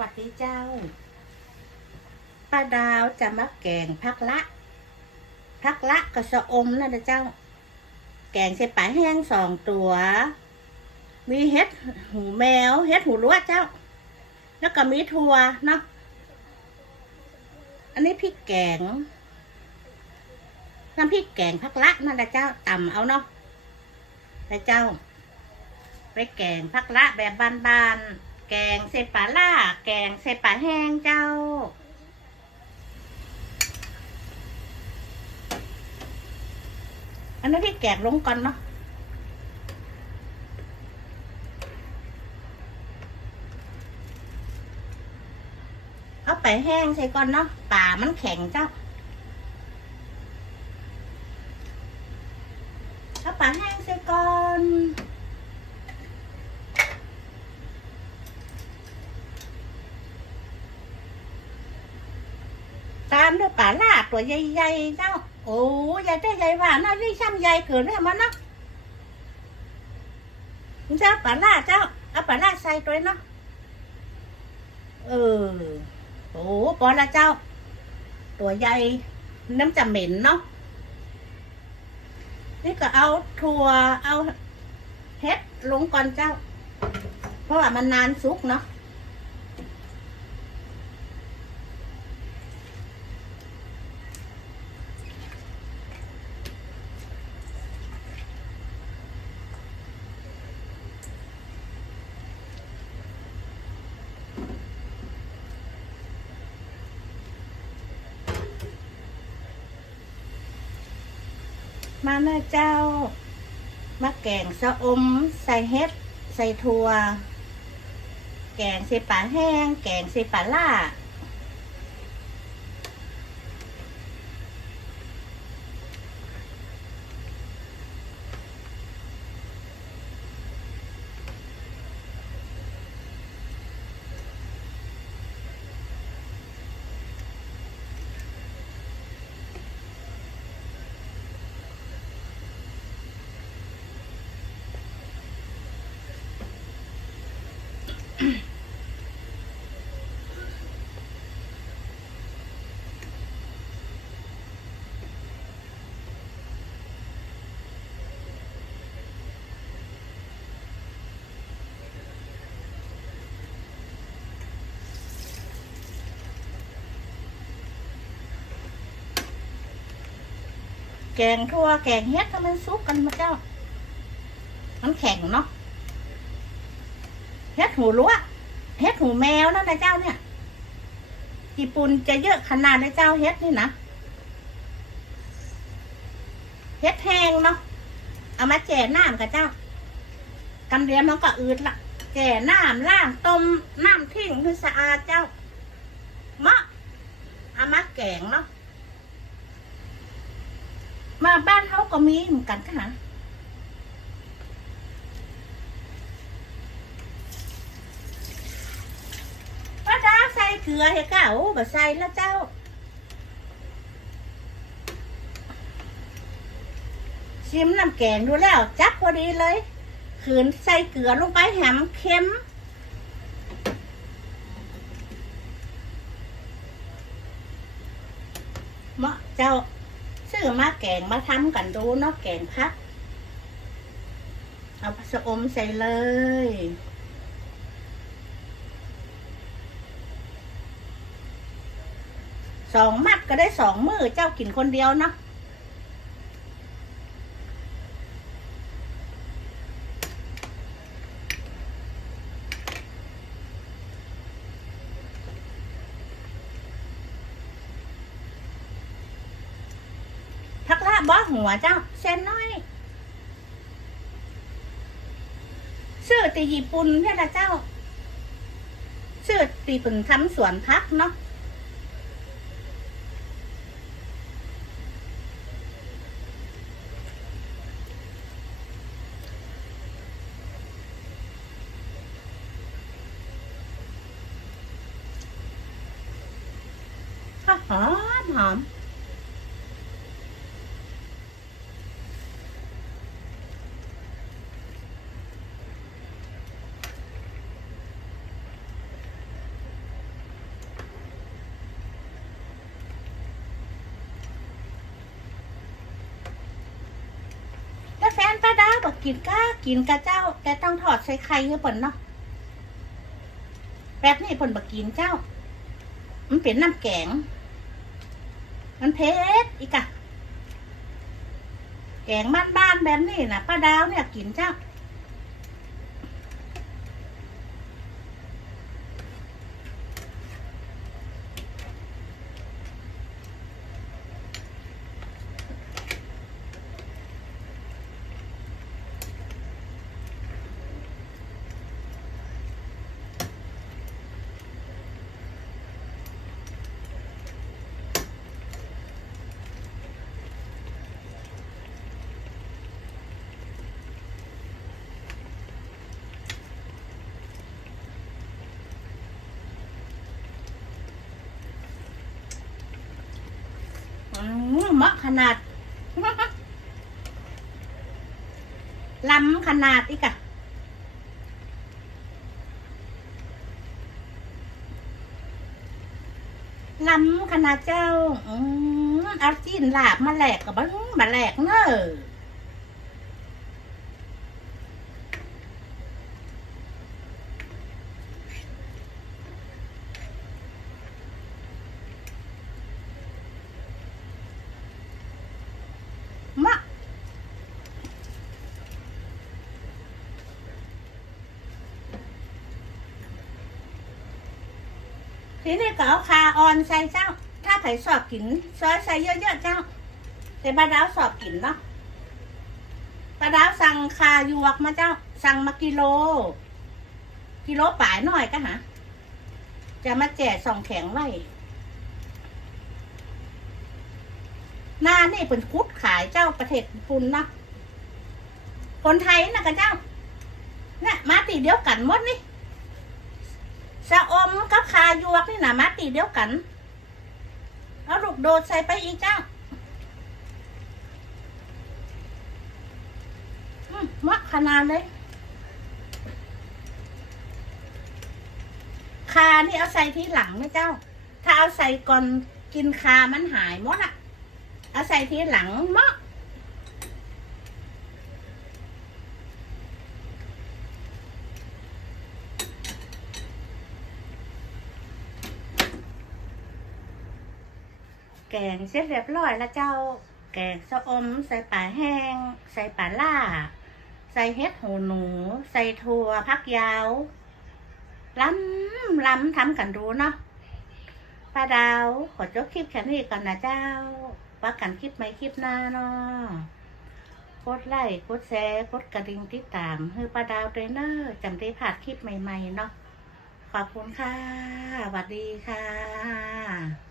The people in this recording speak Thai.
วัสดีเจ้า ป้าดาวจะมาแกงพักละ พักละกับสะอมนะนะเจ้า แกงใส่ปลาแห้งสองตัว มีเห็ดหูแมว เห็ดหูลวดเจ้า แล้วก็มีถั่วเนาะ อันนี้พริกแกง น้ำพริกแกงพักละนั่นแหละเจ้าต่ำเอาเนาะแต่เจ้า ไปแกงพักละแบบบานๆ แกงใส่ปลาล่า แกงใส่ปลาแห้งเจ้า อันนั้นพี่แกงลงก่อนเนาะเอาไปแห้งใส่ก่อนเนาะป่ามันแข็งเจ้าป่าแห้งใส่ก่อน ตามด้วยป่าลาดตัวใหญ่ๆเจ้าโอ้ใหญ่ได้ใหญ่หวานนะนี่ช่ำใหญ่เกินเนี่ยมันเนาะเจ้าป่าลาดเจ้าเอาป่าลาดใส่ตัวเนาะเออโอ้ปอละเจ้า ตัวใหญ่น้ำจะเหม็นเนาะนี่ก็เอาถั่วเอาเฮ็ดลงก่อนเจ้า เพราะว่ามันนานสุกเนาะ มาแม่เจ้า มาแกงสะอม ใส่เฮ็ด ใส่ถั่ว แกงใส่ปลาแห้ง แกงใส่ปลาล่า แกงทั่วแกงเฮ็ดถ้ามันซุกกันมาเจ้า มันแข็งเนาะเฮ็ดหูรั้วเฮ็ดหูแมวนั่นนะเจ้าเนี่ยญี่ปุ่นจะเยอะขนาดนะเจ้าเฮ็ดนี่นะเฮ็ดแห้งเนาะเอามาแจ่น้ำกับเจ้ากำเดียมมันก็อืดละแจ่น้ำล่างต้มน้ำทิ้งให้สะอาดเจ้ามะเอามาแกงเนาะมาบ้านเขาก็มีเหมือนกันค่ะป้าดาใส่ เกลือให้ก้าโอ้ก็ใส่แล้วเจ้าชิมน้ำแกงดูแล้ว จับพอดีเลย ขืนใส่เกลือลงไปแหมเค็มเมาะเจ้าซื้อมาแกงมาทำกันดูเนาะแกงพัก เอาผสมใส่เลย สองมัดก็ได้สองมือเจ้ากินคนเดียวเนาะพักละบ้อหัวเจ้าเส้นน้อยซื้อตีญี่ปุ่นใช่ละเจ้าซื้อตีปุ่นทำสวนพักเนาะ หอมหอถ้วแฟนป้าดาบอกกินก้ากินกะเจ้า แต่ต้องถอดใส่ไข่ให้ยปนเนาะแป๊บนี้ปนบักกินเจ้า มันเป็นน้ำแกง มันเผ็ดอีกอะแกงบ้านๆแบบนี้นะป้าดาวเนี่ยกินเจ้า อืม เหมาะขนาดล้ำขนาดอีกอะล้ำขนาดเจ้า อืมเอาจีนลาบมาแหลกกับบ้างมาแหลกเนอะมะ ทีนี้ก็เอาคาออนใส่เจ้า ถ้าไผ่สอบกินซอยใส่เยอะๆเจ้า แต่ปลาดาวสอบกินเนาะปลาดาวสั่งคาหยวกมาเจ้า สั่งมากิโล กิโลป่ายหน่อยก็หาจะมาแจกสองแข็งไว้หน้านี่เป็นคุดขายเจ้าประเทศปุ่นนะคนไทยนะกันเจ้าเนี่ยมาตีเดียวกันหมดนี่ สะอมกับคายวกนี่นะมาตีเดียวกัน เอาลูกโดดใส่ไปอีกเจ้าอืมมะขนาดเลยคานี่เอาใส่ที่หลังนะเจ้า ถ้าเอาใส่ก่อนกินคามันหายหมดอะเอาใส่ที่หลังมะ แกงเสร็จเรียบร้อยแล้วเจ้า แกงสะอม ใส่ปลาแห้ง ใส่ปลาล่า ใส่เห็ดหูหนู ใส่ถั่วพักยาวล้ำล้ำทำกันดูเนาะป้าดาว ขอจบคลิปแค่นี้ก่อนนะเจ้าว่ากันคลิปไหมคลิปหน้าเนาะกดไลค์กดแชร์กดกระดิ่งติดตามคือป้าดาวเทรนเนอร์จำได้ผ่านคลิปใหม่ ๆ เนาะขอบคุณค่ะสวัสดีค่ะ